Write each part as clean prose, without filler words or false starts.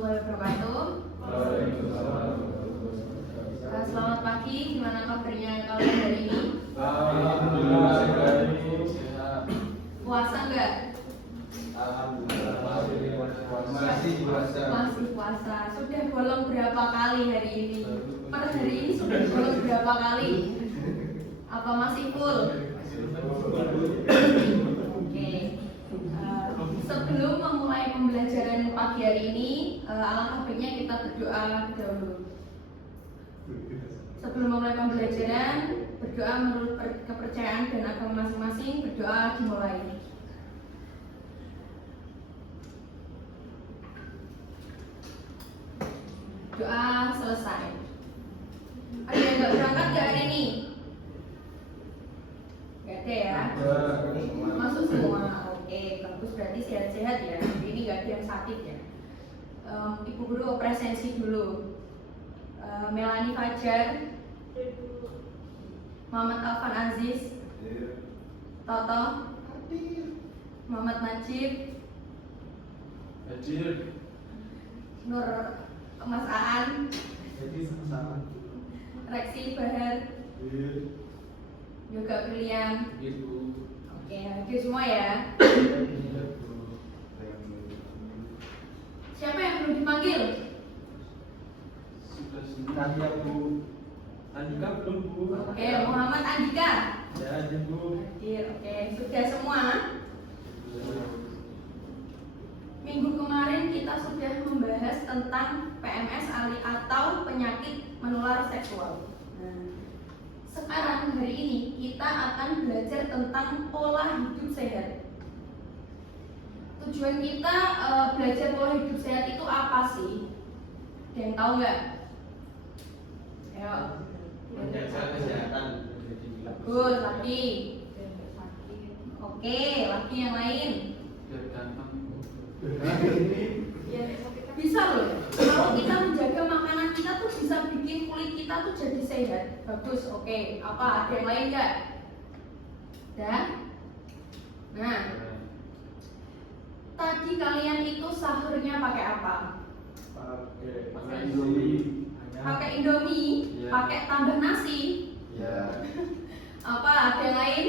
warahmatullahi wabarakatuh. Selamat pagi, gimana kabarnya kalian hari ini? Alhamdulillah sehat. Puasa enggak? Alhamdulillah masih puasa. Masih puasa. Sudah bolong berapa kali hari ini? Per hari ini sudah bolong berapa kali? Apa masih full? Oke. Sebelum memulai pembelajaran pagi hari ini, alangkah baiknya kita berdoa dahulu. Sebelum memulai pembelajaran, berdoa menurut kepercayaan dan agama masing-masing. Berdoa dimulai. Doa selesai. Ada yang nggak berangkat nggak hari ini? Nggak ada ya? Masuk semua. Oke, bagus, berarti sehat-sehat ya. Ini nggak ada yang sakit ya. Ibu guru presensi dulu. Melani Fajar, Muhammad Alvan Aziz, Toto, Muhammad Najib, Nur Mas Aan, Reksi Bahar, juga William. Oke, hadir semua ya. Siapa yang belum dipanggil? Tadi Bu Andika belum Bu. Oke, Muhammad Andika. Ya, Bu. Hadir. Oke, sudah semua. Minggu kemarin kita sudah membahas tentang PMS atau penyakit menular seksual. Sekarang hari ini kita akan belajar tentang pola hidup sehat. Tujuan kita belajar pola hidup sehat itu apa sih? Ada yang tahu nggak? Ayo. Menjaga kesehatan. Bagus, laki. Oke, laki yang lain. Biar ganteng. Bisa loh. Kalau kita menjaga makanan kita tuh bisa bikin kulit kita tuh jadi sehat. Bagus, oke. Apa? Ada yang lain nggak? Dan, nah, tadi kalian itu sahurnya pakai apa? Pakai Indomie. Pakai Indomie, Ya. pakai tambah nasi. Ya. Apa? Ada yang lain?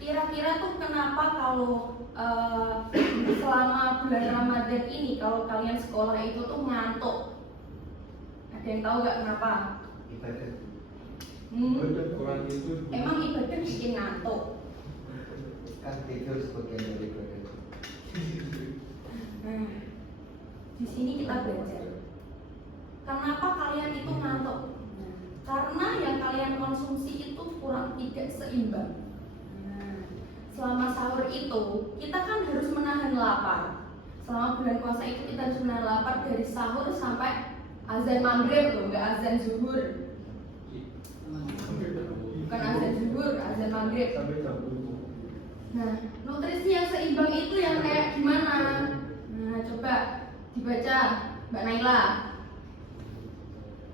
Kira-kira tuh kenapa kalau selama bulan Ramadan ini kalau kalian sekolah itu tuh ngantuk? Ada yang tahu nggak kenapa? Ibadah. Orang itu Emang ibadah bikin ngantuk? kan tidur sebagian dari ibadah. Di sini kita belajar. Kenapa kalian itu ngantuk? Karena yang kalian konsumsi itu kurang tidak seimbang. Selama sahur itu kita kan harus menahan lapar. Selama bulan puasa itu kita harus menahan lapar dari sahur sampai azan maghrib loh, nggak azan zuhur. Bukan azan zuhur, azan maghrib. Sampai jam 10. Nah, nutrisi yang seimbang itu yang kayak gimana? Nah, coba dibaca Mbak Naila.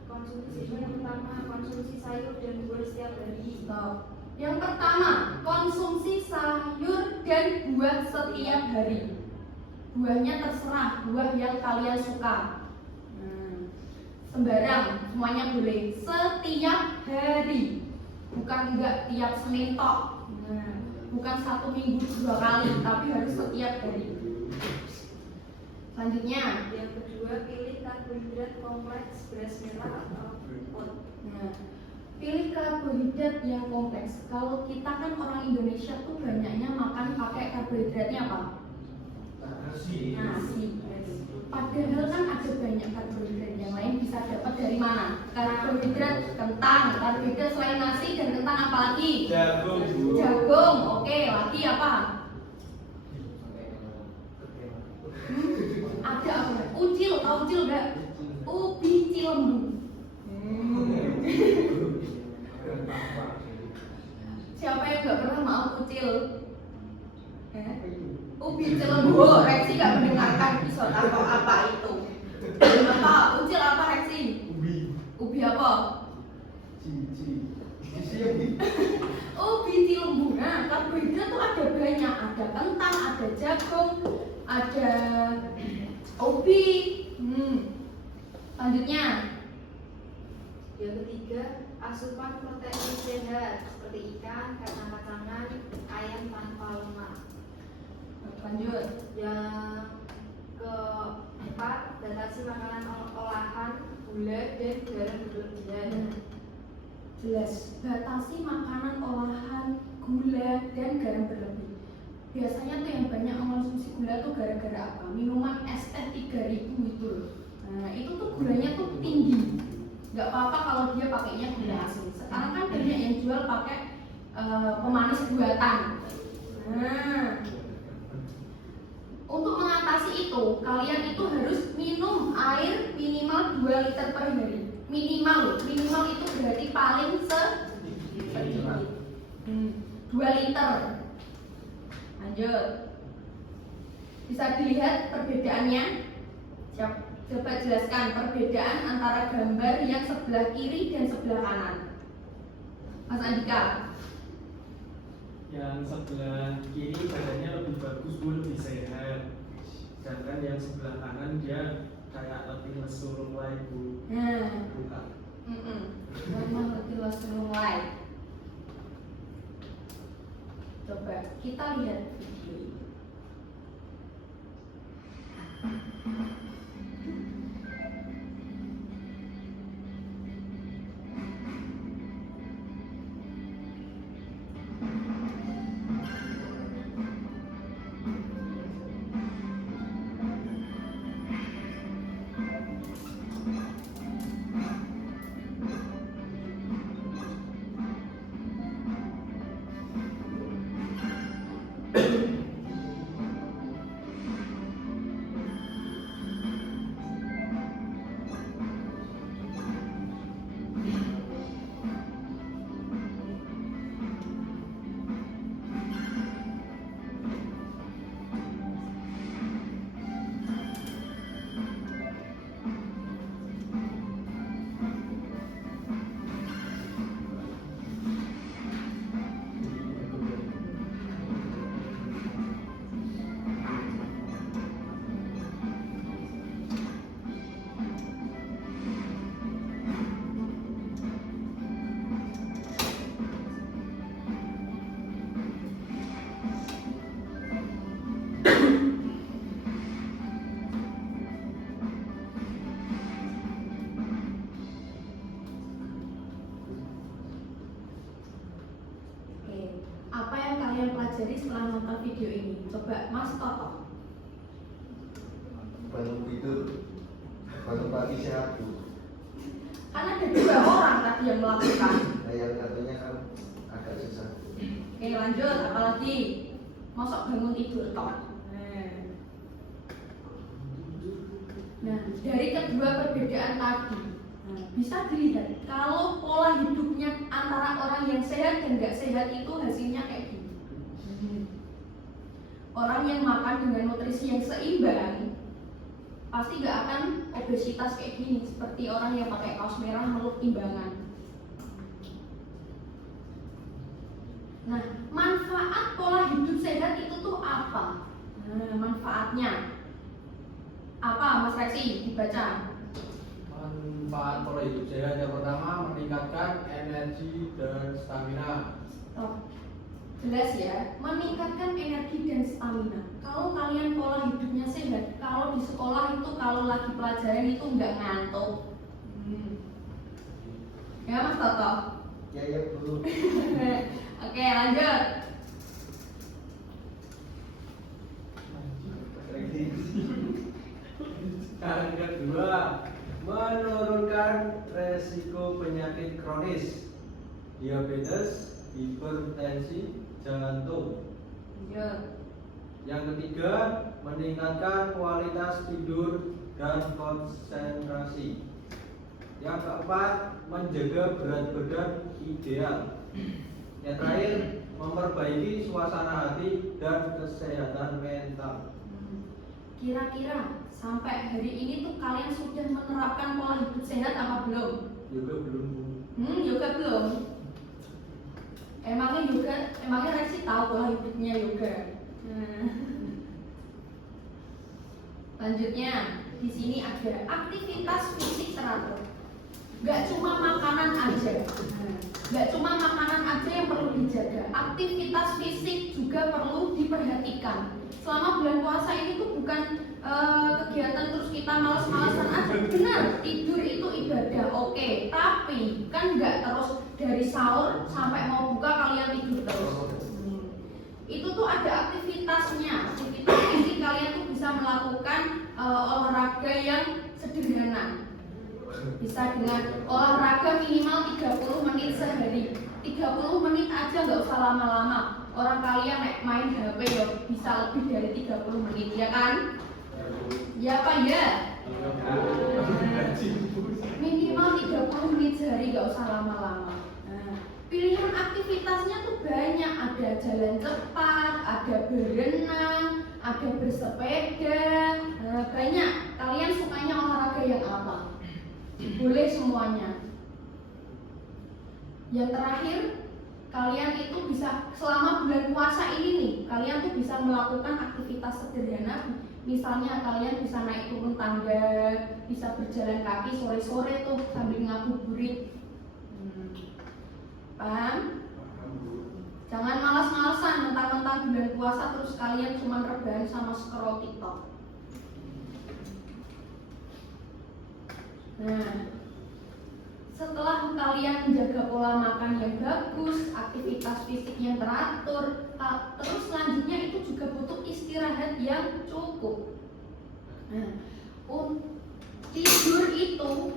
Konsumsi yang pertama, konsumsi sayur dan buah setiap hari. Stop. Yang pertama, konsumsi sayur dan buah setiap hari. Buahnya terserah, buah yang kalian suka. Sembarang, semuanya boleh. Setiap hari, bukan enggak tiap Senin tok. Bukan 1 minggu 2 kali, tapi harus setiap hari. Selanjutnya, Yang kedua, pilih karbohidrat kompleks beras merah atau oat. pilih karbohidrat yang kompleks. Kalau kita kan orang Indonesia tuh banyaknya makan pakai karbohidratnya apa? Nasi. Nasi. Padahal kan ada banyak karbohidrat yang lain bisa dapat dari mana? Karbohidrat kentang, karbohidrat selain nasi dan kentang apa lagi? Jagung, Bu. Jagung. Oke, lagi apa? Ada apa? Ucil, tahu ucil enggak? Ubi cilembu. Siapa yang nggak pernah mau ucil? Ubi cilembu, Reksi nggak mendengarkan episode atau apa itu? Apa? Ucil apa Reksi? Ubi apa? Ubi cilembu. Nah, karbohidrat tuh ada banyak, ada kentang, ada jagung, ada OB. Selanjutnya, Yang ketiga, asupan protein sehat seperti ikan, kacang-kacangan, ayam tanpa lemak. lanjut. Yang keempat, batasi makanan olahan, gula dan garam berlebihan. Jelas, batasi makanan olahan, gula dan garam berlebih. Biasanya tuh yang banyak mengonsumsi gula tuh gara-gara apa? Minuman es teh 3000 itu loh. Nah, itu tuh gulanya tuh tinggi. Nggak apa-apa kalau dia pakainya gula asin. Sekarang kan banyak yang jual pakai pemanis buatan. Nah, untuk mengatasi itu, kalian itu harus minum air minimal 2 liter per hari. Minimal itu berarti paling sedikit. 2 liter. Lanjut. Bisa dilihat perbedaannya. Coba jelaskan perbedaan antara gambar yang sebelah kiri dan sebelah kanan. Mas Andika. Yang sebelah kiri badannya lebih bagus, Bu, lebih sehat. Sedangkan yang sebelah kanan dia kayak lebih lesu mulai, Bu. Bukan. Memang lebih lesu mulai. Coba kita lihat video ini. Apa yang kalian pelajari setelah nonton video ini? Coba Mas Toto. Bangun tidur, bangun pagi sehat, Bu. Kan ada 2 orang tadi yang melakukan. Nah, yang satunya kan agak susah. Oke, lanjut. Apalagi? Masuk bangun tidur toh. Nah, dari kedua perbedaan tadi, bisa dilihat kalau pola hidupnya antara orang yang sehat dan nggak sehat itu hasilnya kayak gini. Orang yang makan dengan nutrisi yang seimbang pasti nggak akan obesitas kayak gini, seperti orang yang pakai kaos merah meluk timbangan. Nah, manfaat pola hidup sehat itu tuh apa? Nah, manfaatnya apa, Mas Reksi? Dibaca. Manfaat pola hidup sehat yang pertama meningkatkan energi dan stamina. Oh, jelas ya, meningkatkan energi dan stamina. Kalau kalian pola hidupnya sehat, kalau di sekolah itu kalau lagi pelajaran itu nggak ngantuk. Ya Mas Toto. Ya, Bu. Oke, lanjut. Yang kedua, menurunkan resiko penyakit kronis, diabetes, hipertensi, jantung. Lanjut. Yang ketiga, meningkatkan kualitas tidur dan konsentrasi. Yang keempat, menjaga berat badan ideal. Yang terakhir, memperbaiki suasana hati dan kesehatan mental. Kira-kira sampai hari ini tuh kalian sudah menerapkan pola hidup sehat apa belum? Juga belum. Yoga belum. Emangnya Reksi tahu pola hidupnya yoga? Selanjutnya di sini ada aktivitas fisik teratur. Gak cuma makanan aja, gak cuma makanan aja yang perlu dijaga. Aktivitas fisik juga perlu diperhatikan. Selama bulan puasa ini tuh bukan kegiatan terus kita malas-malasan aja. Benar, tidur itu ibadah, oke. Tapi kan gak terus dari sahur sampai mau buka kalian tidur terus. Itu tuh ada aktivitasnya. Aktivitas fisik kalian tuh bisa melakukan olahraga yang sederhana. Bisa dengan olahraga minimal 30 menit sehari. 30 menit aja nggak usah lama-lama. Orang kalian main HP ya bisa lebih dari 30 menit ya kan? Ya apa ya? Minimal 30 menit sehari, nggak usah lama-lama. Pilihan aktivitasnya tuh banyak, ada jalan cepat, ada berenang, ada bersepeda, banyak. Kalian sukanya olahraga yang apa? Boleh semuanya. Yang terakhir, kalian itu bisa selama bulan puasa ini nih, kalian tuh bisa melakukan aktivitas sederhana. Misalnya kalian bisa naik turun tangga, bisa berjalan kaki sore-sore tuh sambil ngabuburit. Paham? Jangan malas-malasan mentang-mentang bulan puasa terus kalian cuma rebahan sama scroll TikTok. Nah, setelah kalian menjaga pola makan yang bagus, aktivitas fisik yang teratur, terus selanjutnya itu juga butuh istirahat yang cukup. Nah, tidur itu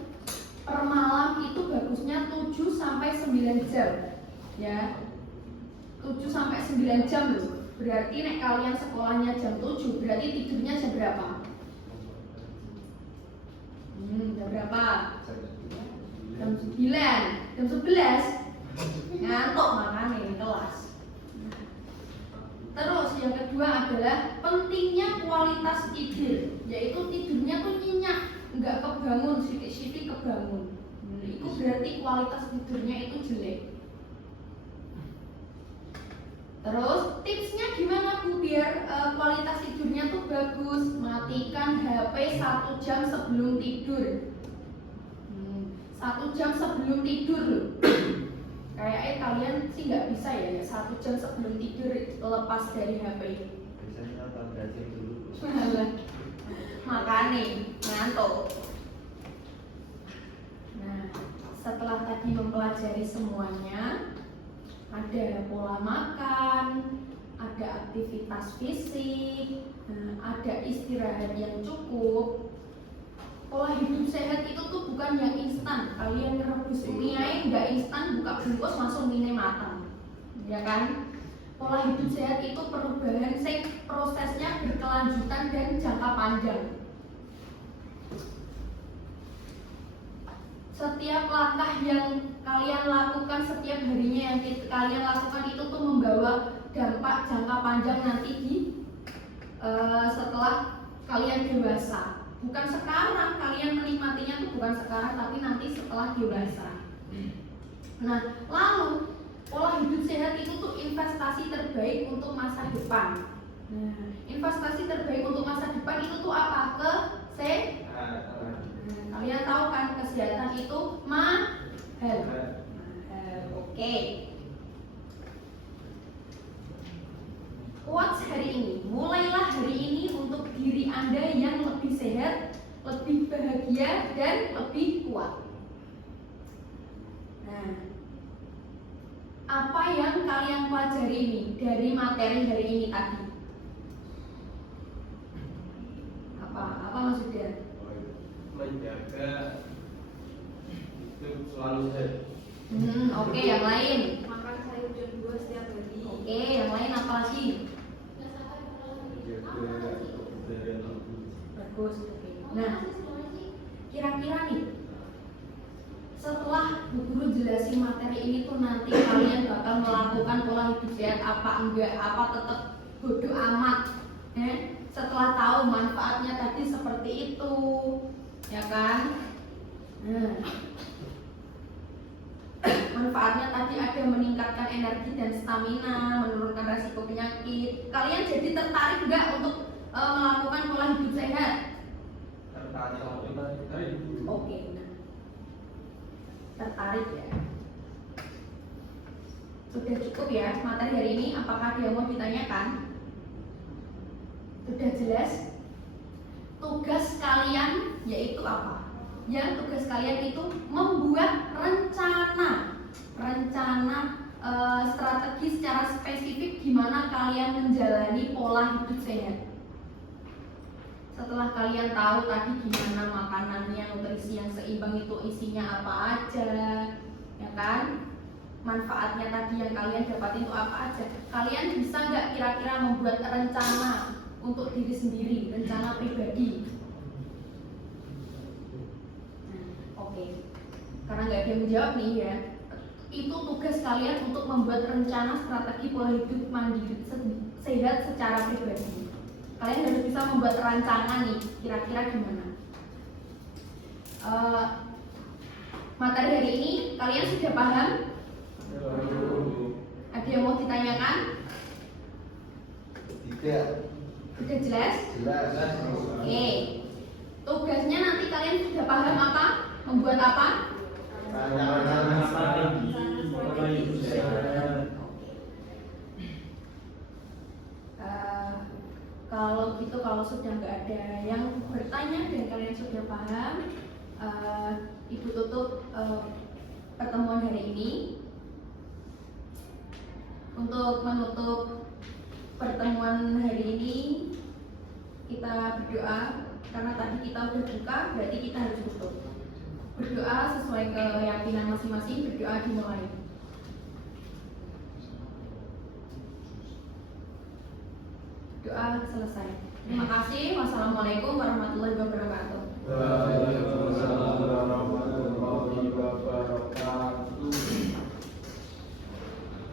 per malam itu bagusnya 7 sampai 9 jam. Ya. 7 sampai 9 jam loh. Berarti nek kalian sekolahnya jam 7, berarti tidurnya jam berapa? Jam berapa? Jam 9, jam 11 ngantuk makanya di kelas. Terus yang kedua adalah pentingnya kualitas tidur, yaitu tidurnya tuh nyenyak, nggak kebangun, sidik-sidik kebangun. Itu berarti kualitas tidurnya itu jelek. Terus tipsnya gimana Bu biar kualitas tidurnya tuh bagus? Matikan HP 1 jam sebelum tidur. 1 jam sebelum tidur loh. Kayaknya kalian sih nggak bisa ya 1 jam sebelum tidur lepas dari HP. Biasanya apa belajar dulu. Makanya ngantuk. Nah, setelah tadi mempelajari semuanya, ada pola makan, ada aktivitas fisik, ada istirahat yang cukup. Pola hidup sehat itu tuh bukan yang instan. Kalian rebus mie nggak instan, buka bungkus langsung mie matang, ya kan? Pola hidup sehat itu perubahan prosesnya berkelanjutan dan jangka panjang. Setiap langkah yang kalian lakukan setiap harinya yang kalian lakukan itu tuh membawa dampak jangka panjang nanti di setelah kalian dewasa. Bukan sekarang, kalian menikmatinya tuh bukan sekarang, tapi nanti setelah dewasa. Nah, lalu pola hidup sehat itu tuh investasi terbaik untuk masa depan. Investasi terbaik untuk masa depan itu tuh apa? Kalian tahu kan kesehatan itu mahal. Oke. Quotes hari ini, mulailah hari ini untuk diri Anda yang lebih sehat, lebih bahagia, dan lebih kuat. Nah, apa yang kalian pelajari ini dari materi hari ini tadi? Apa maksudnya? Menjaga hidup selalu sehat. Oke, yang lain. Makan sayur dan buah setiap hari. Oke, yang lain apa lagi? Bagus. Oke. Nah, kira-kira nih, setelah Bu Guru jelasin materi ini tuh nanti kalian bakal melakukan pola hidup sehat apa enggak? Apa tetap bodoh amat? Setelah tahu manfaatnya tadi seperti itu, ya kan? Manfaatnya tadi ada meningkatkan energi dan stamina, menurunkan resiko penyakit. Kalian jadi tertarik nggak untuk melakukan pola hidup sehat? tertarik. Oke, nah. Tertarik ya. Sudah cukup ya materi hari ini. Apakah dia mau ditanyakan? Sudah jelas? Tugas kalian yaitu apa? Yang tugas kalian itu membuat rencana strategi secara spesifik gimana kalian menjalani pola hidup sehat. Setelah kalian tahu tadi gimana makanannya, nutrisi yang seimbang itu isinya apa aja, ya kan? Manfaatnya tadi yang kalian dapatin itu apa aja. Kalian bisa nggak kira-kira membuat rencana untuk diri sendiri, rencana pribadi? Nah, oke. Karena nggak ada yang menjawab nih ya. Itu tugas kalian untuk membuat rencana strategi pola hidup mandiri sehat secara pribadi. Kalian harus bisa membuat rancangan nih, kira-kira gimana? Materi hari ini kalian sudah paham? Ada yang mau ditanyakan? Tidak. Sudah jelas? Jelas. Oke. Tugasnya nanti kalian sudah paham apa? Membuat apa? Pola hidup sehat. Kalau gitu, kalau sudah nggak ada yang bertanya dan kalian sudah paham, Ibu tutup pertemuan hari ini. Untuk menutup pertemuan hari ini, kita berdoa. Karena tadi kita udah buka, berarti kita harus tutup. Berdoa sesuai keyakinan masing-masing. Berdoa dimulai. Doa selesai. Terima kasih. Wassalamualaikum warahmatullahi wabarakatuh.